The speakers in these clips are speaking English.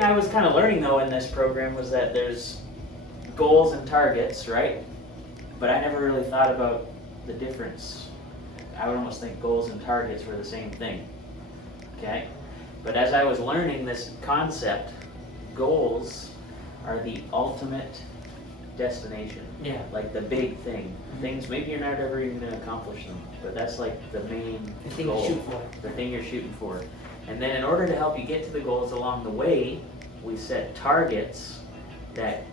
thing I was kind of learning though in this program was that there's goals and targets, right? But I never really thought about the difference. I would almost think goals and targets were the same thing, okay? But as I was learning this concept, goals are the ultimate destination. Yeah. Like the big thing. Things, maybe you're not ever even going to accomplish them, but that's like the main The thing goal. you shoot for. The thing you're shooting for. And then in order to help you get to the goals along the way, we set targets that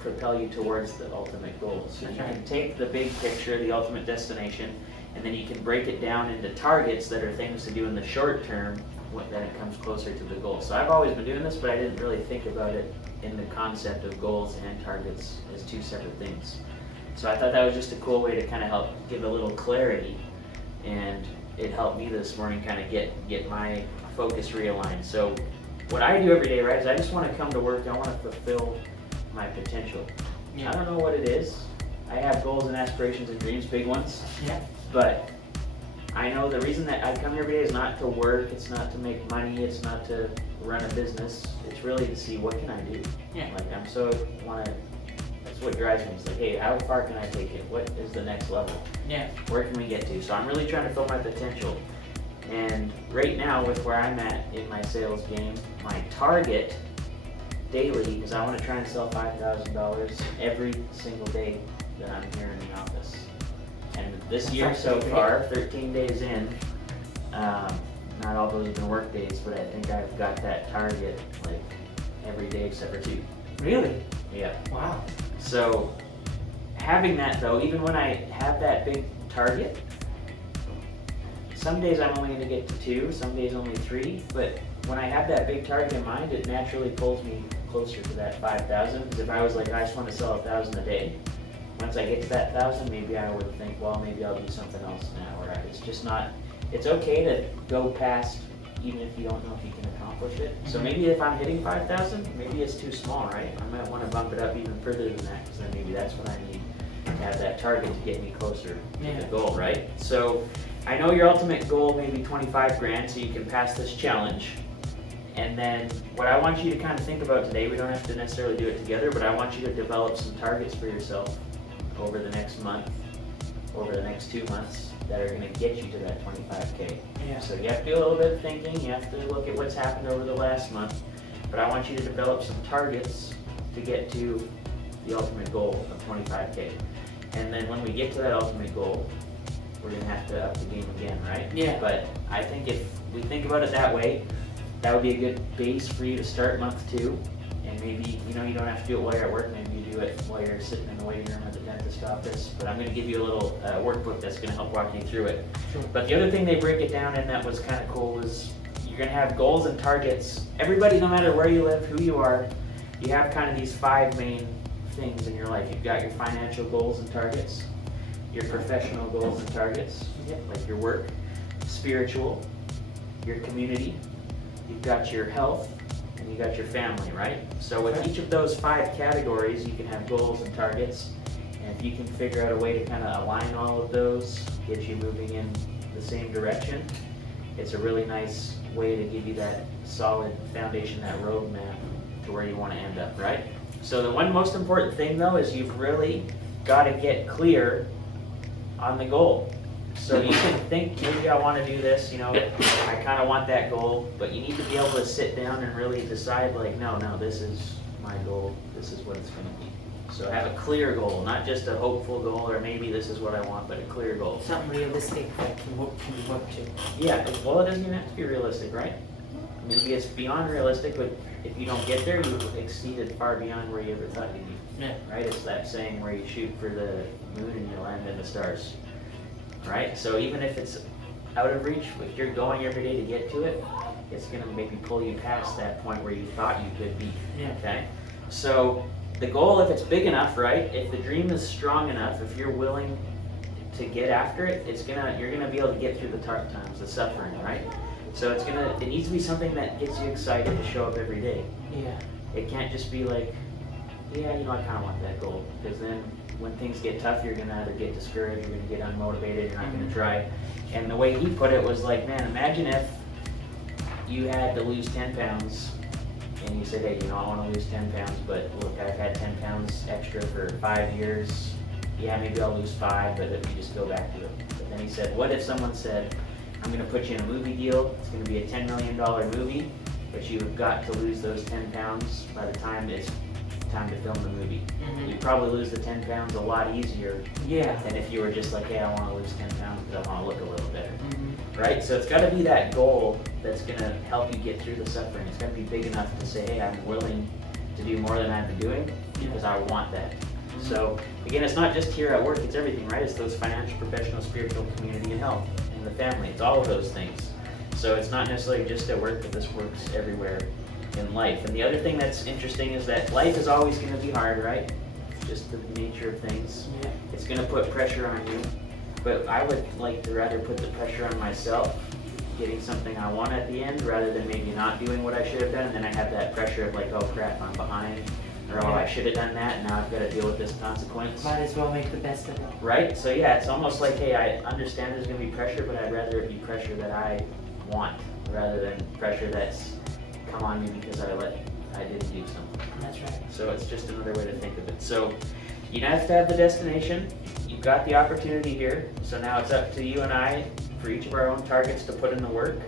propel you towards the ultimate goals. And you can take the big picture, the ultimate destination, and then you can break it down into targets that are things to do in the short term then it comes closer to the goal. So I've always been doing this, but I didn't really think about it in the concept of goals and targets as two separate things. So I thought that was just a cool way to kind of help give a little clarity, and it helped me this morning kind of get my focus realigned. So what I do every day, right, is I just want to come to work, I want to fulfill my potential. Yeah. I don't know what it is. I have goals and aspirations and dreams, big ones, Yeah. but I know the reason that I come here every day is not to work, it's not to make money, it's not to run a business, it's really to see what can I do. Yeah. Like that's what drives me. It's like, hey, how far can I take it? What is the next level? Yeah. Where can we get to? So I'm really trying to fill my potential. And right now with where I'm at in my sales game, my target daily, because I want to try and sell $5,000 every single day that I'm here in the office. And this year so far, 13 days in, not all those have been work days, but I think I've got that target like every day except for 2. Really? Yeah. Wow. So having that though, even when I have that big target, some days I'm only going to get to 2, some days only 3, but when I have that big target in mind, it naturally pulls me closer to that 5,000, because if I was like, I just want to sell 1,000 a day, once I get to that 1,000, maybe I would think, well, maybe I'll do something else now, or it's just not, it's okay to go past even if you don't know if you can accomplish it. So maybe if I'm hitting 5,000, maybe it's too small, right? I might want to bump it up even further than that, because then maybe that's what I need to have that target to get me closer to the goal, right? So I know your ultimate goal may be 25 grand, so you can pass this challenge. And then what I want you to kind of think about today, we don't have to necessarily do it together, but I want you to develop some targets for yourself over the next month, over the next 2 months, that are going to get you to that 25K. Yeah. So you have to do a little bit of thinking, you have to look at what's happened over the last month, but I want you to develop some targets to get to the ultimate goal of 25K. And then when we get to that ultimate goal, we're going to have to up the game again, right? Yeah. But I think if we think about it that way, that would be a good base for you to start month 2. And maybe, you don't have to do it while you're at work, maybe you do it while you're sitting in the waiting room at the dentist office. But I'm going to give you a little workbook that's going to help walk you through it. Sure. But the other thing they break it down in that was kind of cool was you're going to have goals and targets. Everybody, no matter where you live, who you are, you have kind of these 5 main things in your life. You've got your financial goals and targets, your professional goals and targets, like your work, spiritual, your community, you've got your health, and you got your family, right? So with each of those 5 categories, you can have goals and targets, and if you can figure out a way to kind of align all of those, get you moving in the same direction, it's a really nice way to give you that solid foundation, that roadmap to where you want to end up, right? So the one most important thing though is you've really got to get clear on the goal. So you can think, maybe I want to do this, I kind of want that goal, but you need to be able to sit down and really decide like, no, this is my goal, this is what it's going to be. So have a clear goal, not just a hopeful goal or maybe this is what I want, but a clear goal. Something realistic that can work to. Yeah, well, it doesn't even have to be realistic, right? Maybe it's beyond realistic, but if you don't get there, you've exceeded far beyond where you ever thought you'd be. Yeah. Right? It's that saying where you shoot for the moon and you land in the stars. Right? So even if it's out of reach, if you're going every day to get to it, it's going to maybe pull you past that point where you thought you could be. Yeah. Okay? So the goal, if it's big enough, right? If the dream is strong enough, if you're willing to get after it, you're gonna be able to get through the tough times, the suffering, right? So it needs to be something that gets you excited to show up every day. Yeah. It can't just be like, yeah, I kind of want that goal, because then when things get tough, you're gonna either get discouraged, you're gonna get unmotivated, you're not gonna try. And the way he put it was like, man, imagine if you had to lose 10 pounds and you said, hey, you know, I want to lose 10 pounds, but look, I've had 10 pounds extra for 5 years. Yeah, maybe I'll lose 5, but if you just go back to it. But then he said, what if someone said, I'm going to put you in a movie deal, it's going to be a $10 million movie, but you've got to lose those 10 pounds by the time it's time to film the movie. You'd probably lose the 10 pounds a lot easier than if you were just like, hey, I want to lose 10 pounds because I want to look a little better. Right? So it's got to be that goal that's going to help you get through the suffering. It's got to be big enough to say, hey, I'm willing to do more than I've been doing because I want that. So again, it's not just here at work, it's everything, right? It's those financial, professional, spiritual, community, and health, and the family. It's all of those things. So it's not necessarily just at work, but this works everywhere in life. And the other thing that's interesting is that life is always going to be hard, right? Just the nature of things. It's going to put pressure on you. But I would like to rather put the pressure on myself, getting something I want at the end, rather than maybe not doing what I should have done, and then I have that pressure of like, oh crap, I'm behind, or oh, I should have done that, and now I've got to deal with this consequence. Might as well make the best of it. Right? So yeah, it's almost like, hey, I understand there's going to be pressure, but I'd rather it be pressure that I want, rather than pressure that's come on me because I didn't do something. That's right. So it's just another way to think of it. So you have to have the destination. You've got the opportunity here. So now it's up to you and I, for each of our own targets, to put in the work.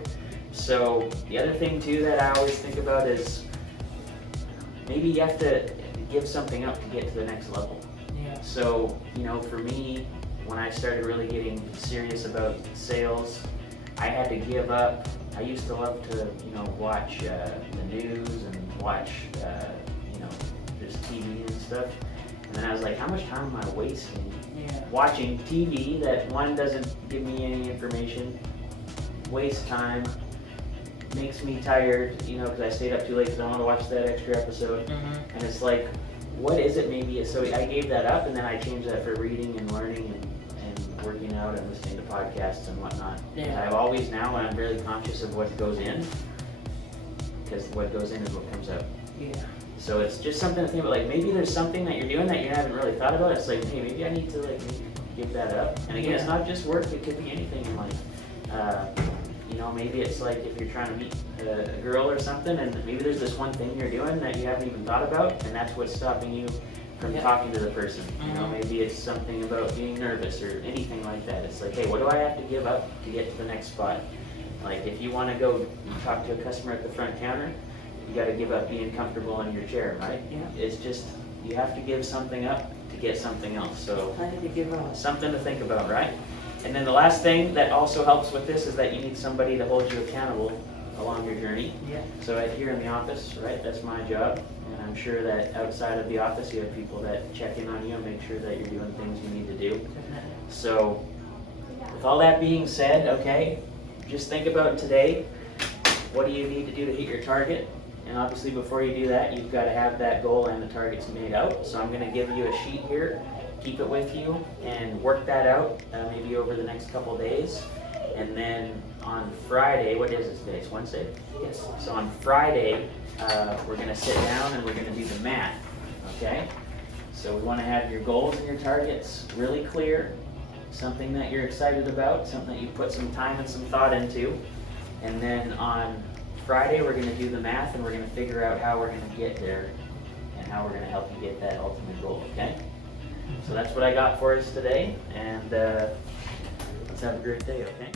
So the other thing too that I always think about is maybe you have to give something up to get to the next level. So, you know, for me, when I started really getting serious about sales, I had to give up. I used to love to, you know, watch the news and watch, you know, just TV and stuff. And then I was like, how much time am I wasting watching TV that, one, doesn't give me any information, waste time, makes me tired, you know, because I stayed up too late because I want to watch that extra episode. And it's like, what is it maybe? So I gave that up, and then I changed that for reading and learning and working out and listening to podcasts and whatnot. I've always now, when I'm really conscious of what goes in, because what goes in is what comes out. So it's just something to think about, like maybe there's something that you're doing that you haven't really thought about. It's like, hey, maybe I need to like maybe give that up. And again, it's not just work, it could be anything in life. You know, maybe it's like if you're trying to meet a girl or something, and maybe there's this one thing you're doing that you haven't even thought about, and that's what's stopping you from talking to the person. You know, maybe it's something about being nervous or anything like that. It's like, hey, what do I have to give up to get to the next spot? Like if you want to go talk to a customer at the front counter, you got to give up being comfortable in your chair, right? It's just, you have to give something up to get something else. So something to think about, right? And then the last thing that also helps with this is that you need somebody to hold you accountable along your journey. So here in the office, right, that's my job. And I'm sure that outside of the office you have people that check in on you and make sure that you're doing things you need to do. So with all that being said, okay, just think about today. What do you need to do to hit your target? And obviously before you do that, you've got to have that goal and the targets made out. So I'm going to give you a sheet here. Keep it with you and work that out maybe over the next couple days. And then on Friday, what is it today? It's Wednesday? Yes. So on Friday, we're going to sit down and we're going to do the math, okay? So we want to have your goals and your targets really clear, something that you're excited about, something that you put some time and some thought into. And then on Friday, we're going to do the math and we're going to figure out how we're going to get there and how we're going to help you get that ultimate goal, okay? So that's what I got for us today, and let's have a great day, okay?